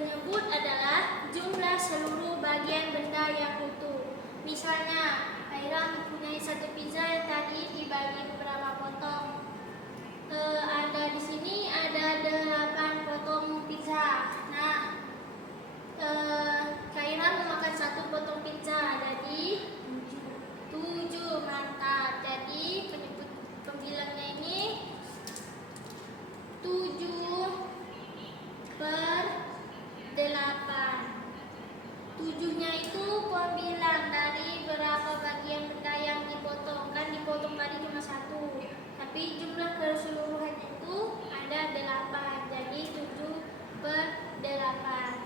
Penyebut adalah jumlah seluruh bagian benda yang utuh. Misalnya, Aira mempunyai satu pizza yang tadi dibagi beberapa potong. Ada di sini ada 8 potong pizza. Nah, Kaira memakan satu potong pizza, jadi 7. Mantap. Jadi penyebut pembilangnya ini 7 per 8. 7-nya itu pembilang dari berapa bagian benda yang dipotong. Kan dipotong tadi cuma 1, tapi jumlah keseluruhannya itu ada 8. Jadi 7 per 8.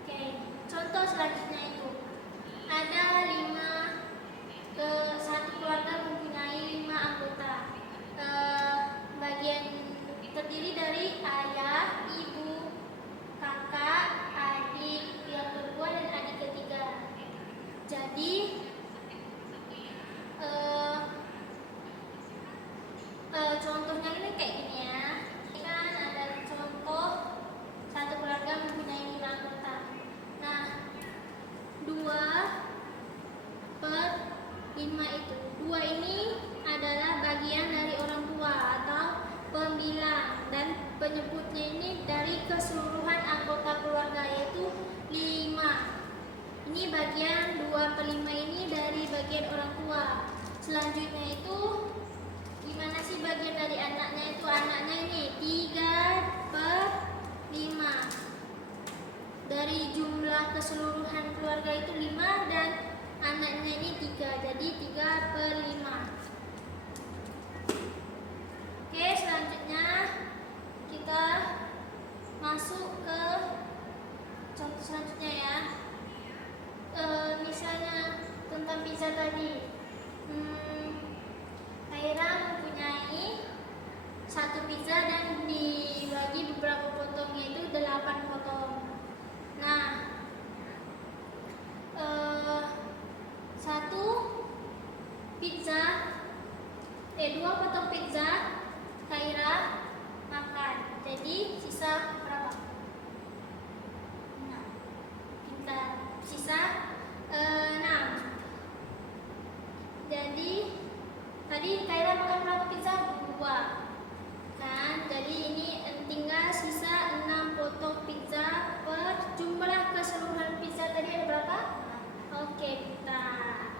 Oke, contoh selanjutnya itu ada 5, satu keluarga mempunyai 5 anggota. Bagian terdiri dari ayah, ibu, kakak, adik yang kedua dan adik ketiga. Jadi contohnya ini kayak gini ya. Ini kan ada contoh satu keluarga mempunyai 5 anggota. Nah, 2 per 5 itu. 2 ini adalah bagian dari orang tua atau pembilang, dan penyebutnya ini dari keseluruhan anggota keluarga, yaitu 5. Ini bagian 2 per 5 ini dari bagian orang tua. Selanjutnya itu gimana sih bagian dari anaknya itu? Anaknya ini 3 per 5. Dari jumlah keseluruhan keluarga itu 5 dan anaknya ini 3, jadi 3 per 5. Oke, selanjutnya kita masuk ke contoh selanjutnya ya. Misalnya tentang pizza tadi. Aira mempunyai satu pizza dan dibagi beberapa potong, yaitu 8 potong. Nah, satu pizza, 2 potong pizza Kaira makan, jadi sisa berapa? Nah, pintar, sisa 6. Jadi tadi Kaira makan berapa pizza? 2 kan, jadi ini tinggal sisa 6 potong pizza per jumlah keseluruhan pizza tadi ada berapa? Oke, pintar.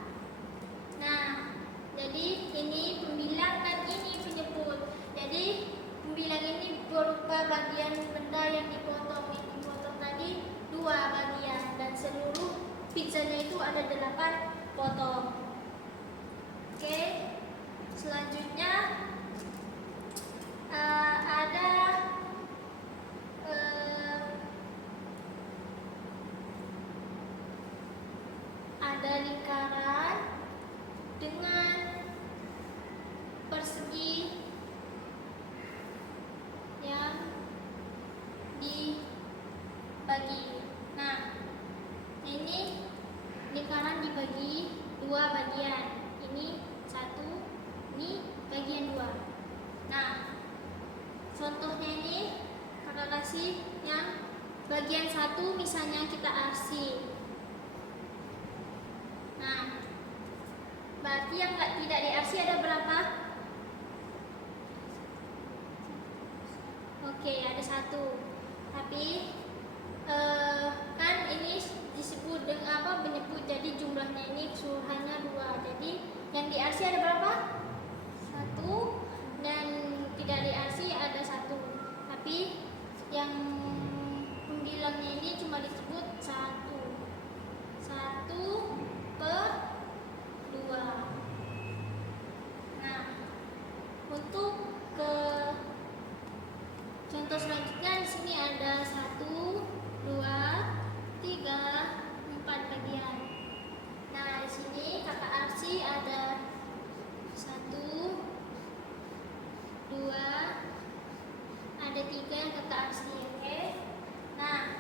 Nah, jadi ini pembilang dan ini penyebut. Jadi pembilang ini berupa bagian benda yang dipotong. Yang dipotong tadi 2 bagian dan seluruh pizzanya itu ada 8 potong. Oke, selanjutnya ada lingkaran dengan persegi yang dibagi. Nah, ini lingkaran dibagi 2 bagian. Ini 1, ini bagian 2. Nah, contohnya ini kakak kasih yang bagian 1, misalnya kita arsip. Nah, berarti yang tidak diarsi ada berapa? Oke, ada 1. Tapi kan ini disebut dengan apa? Menyebut, jadi jumlahnya ini keseluruhannya 2. Jadi yang diarsi ada berapa? 1, dan tidak diarsi ada 1. Tapi yang pembilangnya ini cuma disebut 1. 1 per 2. Nah, untuk ke contoh selanjutnya di sini ada 1, 2, 3, 4 bagian. Nah, di sini kakak Arsi ada 1, 2, ada 3 kakak Arsi, oke? Nah,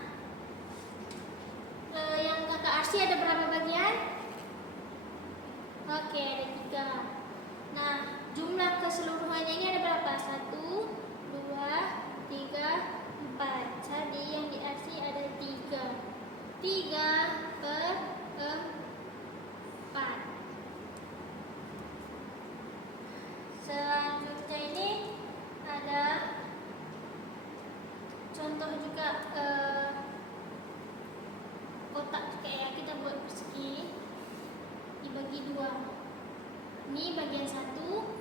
yang kakak Arsi ada berapa bagian? Oke, ada 3. Nah, jumlah keseluruhannya ini ada berapa? 1, 2, 3, 4. Saya kotak kayak kita buat persegi, dibagi dua. Ini bagian satu,